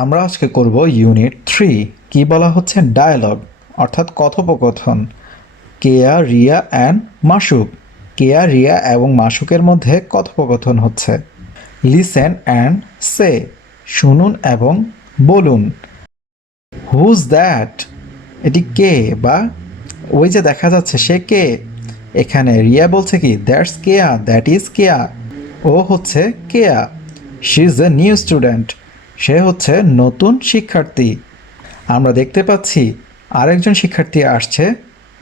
আমরা আজকে করব ইউনিট 3। কি বলা হচ্ছে? ডায়ালগ অর্থাৎ কথোপকথন। কেয়া, রিয়া অ্যান্ড মাসুক। কেয়া, রিয়া এবং মাসুকের মধ্যে কথোপকথন হচ্ছে। লিসেন অ্যান্ড সে, শুনুন এবং বলুন। হুজ দ্যাট, এটি কে বা ওই যে দেখা যাচ্ছে সে কে। এখানে রিয়া বলছে কি that's Keya, that is Keya. ও হচ্ছে Keya. She is a new student, সে হচ্ছে নতুন শিক্ষার্থী। আমরা দেখতে পাচ্ছি আরেকজন শিক্ষার্থী আসছে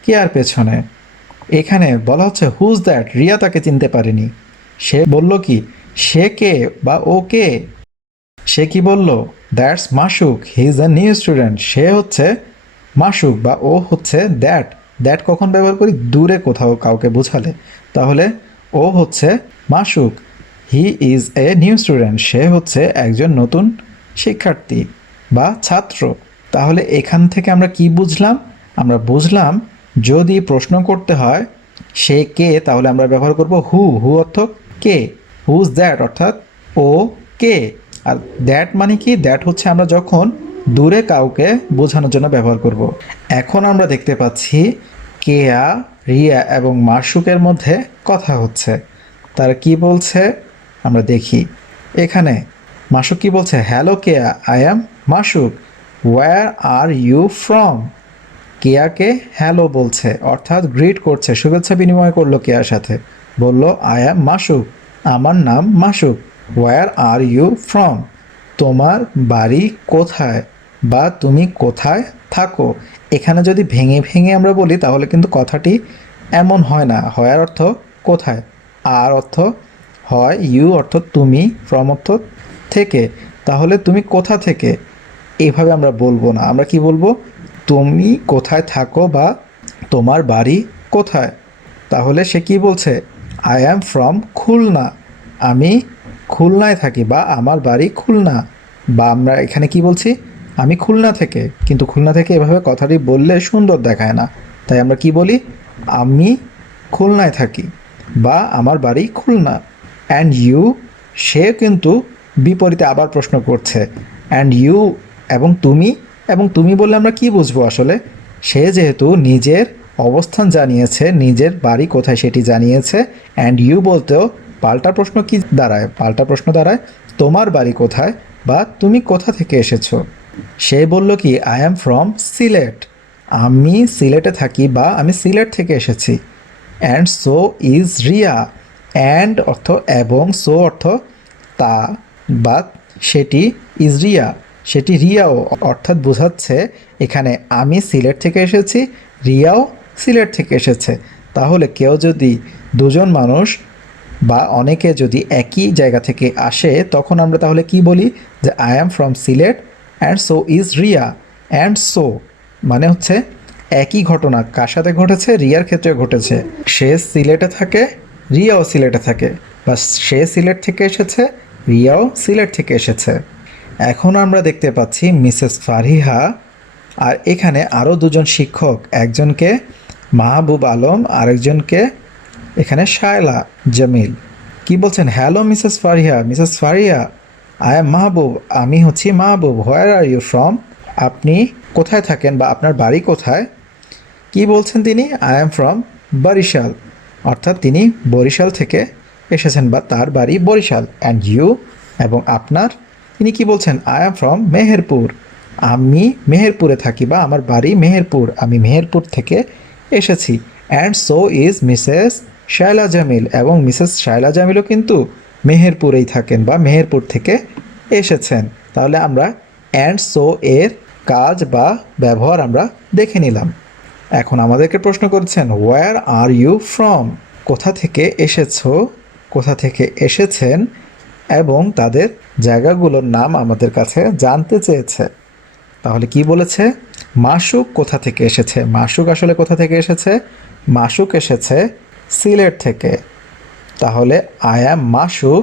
কেয়ার পেছনে। এখানে বলা হচ্ছে হুজ দ্যাট, রিয়া তাকে চিনতে পারেনি। সে বলল কি সে কে বা ও কে। সে কি বলল? That's Masuk, he is a new student, সে হচ্ছে মাসুক বা ও হচ্ছে দ্যাট। দ্যাট কখন ব্যবহার করি? দূরে কোথাও কাউকে বোঝালে। তাহলে ও হচ্ছে Masuk, he is a new student, সে হচ্ছে একজন নতুন শিক্ষার্থী বা ছাত্র। তাহলে এখান থেকে আমরা কি বুঝলাম? আমরা বুঝলাম যদি প্রশ্ন করতে হয় সে কে, তাহলে আমরা ব্যবহার করব হু। হু অর্থ কে। হুজ দ্যাট অর্থাৎ ও কে। আর দ্যাট মানে কি? দ্যাট হচ্ছে আমরা যখন দূরে কাউকে বোঝানোর জন্য ব্যবহার করব। এখন আমরা দেখতে পাচ্ছি কেয়া, রিয়া এবং মাসুকের মধ্যে কথা হচ্ছে। তারা কি বলছে আমরা দেখি। এখানে মাসুক কি বলছে? Hello Keya, I am Masuk, where are you from. কেয়াকে হ্যালো বলছে অর্থাৎ গ্রিট করছে, শুভেচ্ছা বিনিময় করলো কেয়ার সাথে। বলল আই অ্যাম মাসুক, আমার নাম মাসুক। ওয়্যার আর ইউ ফ্রম, তোমার বাড়ি কোথায় বা তুমি কোথায় থাকো। এখানে যদি ভেঙে ভেঙে আমরা বলি তাহলে কিন্তু কথাটি এমন হয় না। হয়ার অর্থ কোথায়, আর অর্থ হয়, ইউ অর্থ তুমি, ফ্রম অর্থ থেকে। তাহলে তুমি কোথা থেকে এইভাবে আমরা বলবো না। আমরা কি বলবো? তুমি কোথায় থাকো বা তোমার বাড়ি কোথায়। তাহলে সে কি বলছে? আই অ্যাম ফ্রম খুলনা, আমি খুলনায় থাকি বা আমার বাড়ি খুলনা। বা আমরা এখানে কি বলছি? আমি খুলনা থেকে। কিন্তু খুলনা থেকে এভাবে কথাটি বললে সুন্দর দেখায় না। তাই আমরা কি বলি? আমি খুলনায় থাকি বা আমার বাড়ি খুলনা। অ্যান্ড ইউ, সে কিন্তু বিপরীতে আবার প্রশ্ন করছে অ্যান্ড ইউ এবং তুমি বললে আমরা কি বুঝবো আসলে? সে যেহেতু নিজের অবস্থান জানিয়েছে, নিজের বাড়ি কোথায় সেটি জানিয়েছে। অ্যান্ড ইউ বলতেও পাল্টা প্রশ্ন কি দাঁড়ায়? পাল্টা প্রশ্ন দাঁড়ায় তোমার বাড়ি কোথায় বা তুমি কোথা থেকে এসেছো। সে বলল কি আই অ্যাম ফ্রম সিলেট, আমি সিলেটে থাকি বা আমি সিলেট থেকে এসেছি। And so is Riya, and অর্থ এবং, সো অর্থ তা বা সেটি, ইজ রিয়া সেটি রিয়াও, অর্থাৎ বোঝাচ্ছে এখানে আমি সিলেট থেকে এসেছি, রিয়াও সিলেট থেকে এসেছে। তাহলে কেউ যদি, দুজন মানুষ বা অনেকে যদি একই জায়গা থেকে আসে তখন আমরা তাহলে কি বলি? যে I am from Sylhet and so is Riya. And so মানে হচ্ছে একই ঘটনা কার সাথে ঘটেছে? রিয়ার ক্ষেত্রে ঘটেছে। সে সিলেটে থাকে, রিয়াও সিলেটে থাকে, বা সে সিলেট থেকে এসেছে, রিয়াও সিলেট থেকে এসেছে। এখন আমরা দেখতে পাচ্ছি মিসেস ফারিহা আর এখানে আরও দুজন শিক্ষক, একজনকে মাহবুব আলম, আরেকজনকে এখানে শায়লা জামিল। কি বলছেন? Hello Mrs Fariha, Mrs Fariha, I am Mahbub, আমি হচ্ছি মাহবুব। হোয়ার আর ইউ ফ্রম, আপনি কোথায় থাকেন বা আপনার বাড়ি কোথায়। কি বলছেন তিনি? আই এম ফ্রম বরিশাল, অর্থাৎ তিনি বরিশাল থেকে এসেছেন বা তার বাড়ি বরিশাল। অ্যান্ড ইউ এবং আপনার, তিনি কি বলছেন? আই এম ফ্রম মেহেরপুর, আমি মেহেরপুরে থাকি বা আমার বাড়ি মেহেরপুর, আমি মেহেরপুর থেকে এসেছি। And so is Mrs Shaila Jamil, এবং মিসেস শায়লা জামিলও কিন্তু মেহেরপুরেই থাকেন বা মেহেরপুর থেকে এসেছেন। তাহলে আমরা অ্যান্ড সো এর কাজ বা ব্যবহার আমরা দেখে নিলাম। এখন আমাদেরকে প্রশ্ন করছেন হোয়ার আর ইউ ফ্রম, কোথা থেকে এসেছো, কোথা থেকে এসেছেন, এবং তাদের জায়গাগুলোর নাম আমাদের কাছে জানতে চেয়েছে। তাহলে কি বলেছে? মাসুক কোথা থেকে এসেছে। মাসুক আসলে কোথা থেকে এসেছে? মাসুক এসেছে সিলেট থেকে। তাহলে I am Masuk,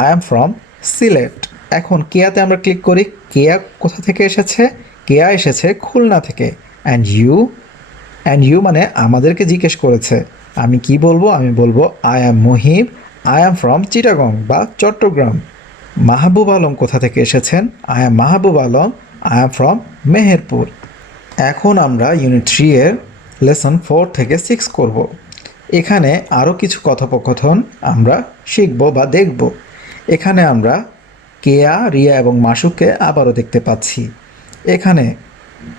I am from Sylhet. এখন কেয়াতে আমরা ক্লিক করি। কেয়া কোথা থেকে এসেছে? কেয়া এসেছে খুলনা থেকে। অ্যান্ড ইউ মানে আমাদেরকে জিজ্ঞেস করেছে। আমি কি বলবো? আমি বলবো I am Muhib, I am from Chittagong বা চট্টগ্রাম। মাহবুব আলম কোথা থেকে এসেছেন? I am Mahbub Alam, I am from Meherpur. এখন আমরা ইউনিট 3 এর লেসন 4 থেকে 6 করব। এখানে আরও কিছু কথোপকথন আমরা শিখব বা দেখব। এখানে আমরা কেয়া, রিয়া এবং মাসুককে আবারও দেখতে পাচ্ছি। এখানে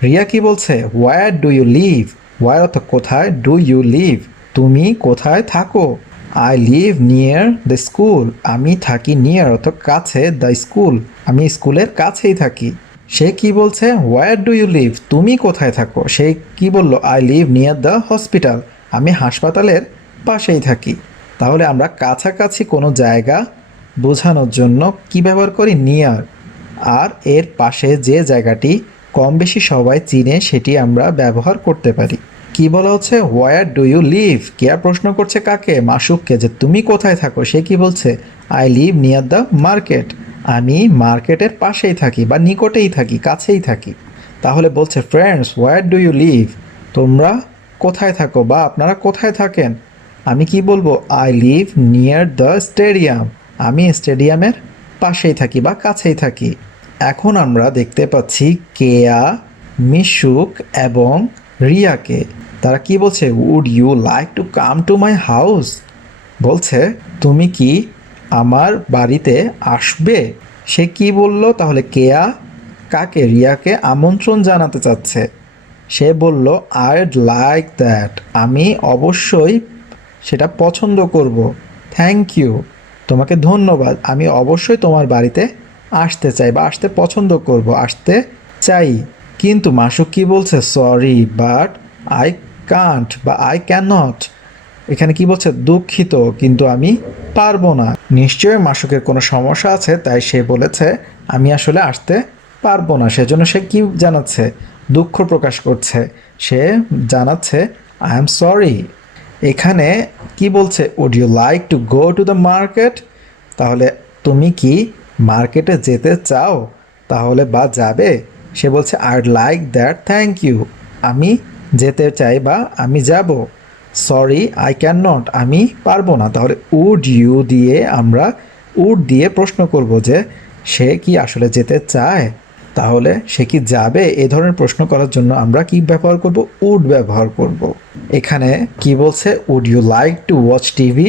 রিয়া কি বলছে? Where do you live? Where অর্থ কোথায়, ডু ইউ লিভ তুমি কোথায় থাকো। I live near the school, আমি থাকি নিয়ার অর্থ কাছে, দ্য স্কুল আমি স্কুলের কাছেই থাকি। সে কি বলছে? হোয়ার ডু ইউ লিভ তুমি কোথায় থাকো। সে কি বলল? I live near the hospital, আমি হাসপাতালের পাশেই থাকি। তাহলে আমরা কাছাকাছি কোনো জায়গা বোঝানোর জন্য কি ব্যবহার করি? নিয়ার। আর এর পাশে যে জায়গাটি কম বেশি সবাই চিনে সেটি আমরা ব্যবহার করতে পারি। কি বলা হচ্ছে? Where do you live. Keya প্রশ্ন করছে কাকে? মাসুককে, যে তুমি কোথায় থাকো। সে কি বলছে? I live near the market, আমি মার্কেটের পাশেই থাকি বা নিকটেই থাকি, কাছেই থাকি। তাহলে বলছে friends where do you live, তোমরা কোথায় থাকো বা আপনারা কোথায় থাকেন। আমি কি বলবো? I live near the stadium, আমি স্টেডিয়ামের পাশেই থাকি বা কাছেই থাকি। এখন আমরা দেখতে পাচ্ছি কেয়া, মিশুক এবং রিয়াকে। তারা কি বলছে? Would you like to come to my house, বলছে তুমি কি আমার বাড়িতে আসবে। সে কি বলল? তাহলে কেয়া কাকে? রিয়াকে আমন্ত্রণ জানাতে চাচ্ছে। সে বলল আইড লাইক দ্যাট, আমি অবশ্যই সেটা পছন্দ করব। থ্যাংক ইউ, তোমাকে ধন্যবাদ, আমি অবশ্যই তোমার বাড়িতে আসতে চাই বা আসতে পছন্দ করব, আসতে চাই। কিন্তু মাসুক কি বলছে? সরি বাট আই কান্ট বা আই ক্যান নট। এখানে কি বলছে? দুঃখিত কিন্তু আমি পারবো না। নিশ্চয়ই মাসুকের কোনো সমস্যা আছে, তাই সে বলেছে আমি আসলে আসতে পারবো না। সেজন্য সে কি জানাচ্ছে? দুঃখ প্রকাশ করছে। সে জানাচ্ছে আই এম সরি। এখানে কি বলছে? Would you like to go to the market, তাহলে তুমি কি মার্কেটে যেতে চাও তাহলে বা যাবে। সে বলছে I'd like that, thank you, আমি যেতে চাই বা আমি যাব। সরি আই ক্যান নট, আমি পারবো না। তাহলে উড ইউ দিয়ে আমরা উড দিয়ে প্রশ্ন করব যে সে কি আসলে যেতে চায়, তাহলে সে কি যাবে। এ ধরনের প্রশ্ন করার জন্য আমরা কি ব্যবহার করব? উড ব্যবহার করব। এখানে কি বলছে? Would you like to watch TV,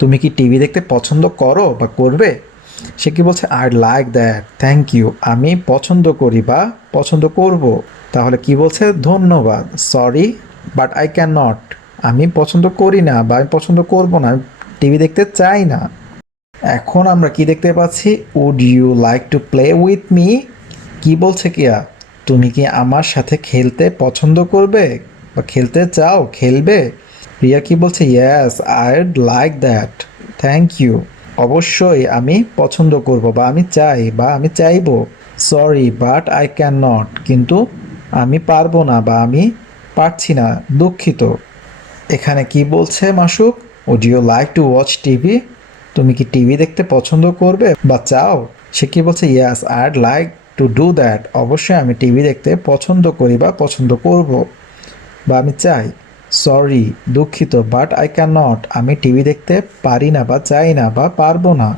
তুমি কি টিভি দেখতে পছন্দ করো বা করবে। সে কি বলছে? I'd like that, thank you, আমি পছন্দ করি বা পছন্দ করব। তাহলে কি বলছে? ধন্যবাদ। Sorry but I can not, আমি পছন্দ করি না বা আমি পছন্দ করব না, টিভি দেখতে চাই না। এখন আমরা কি দেখতে পাচ্ছি? Would you like to play with me, কি বলছে কিয়া? তুমি কি আমার সাথে খেলতে পছন্দ করবে বা খেলতে চাও, খেলবে। রিয়া কি বলছে? Yes I'd like that, thank you, অবশ্যই আমি পছন্দ করব বা আমি চাই বা আমি চাইবো। Sorry but I can not, কিন্তু আমি পারবো না বা আমি পারছি না, দুঃখিত। এখানে কি বলছে Masuk? Would you like to watch TV, তুমি কি টিভি দেখতে পছন্দ করবে বা চাও। সে কি বলছে? Yes I'd like to do that, অবশ্যই আমি টিভি দেখতে পছন্দ করি বা পছন্দ করব বা আমি চাই। সরি দুঃখিত, বাট আই ক্যান নট, আমি টিভি দেখতে পারি না বা চাই না বা পারবো না।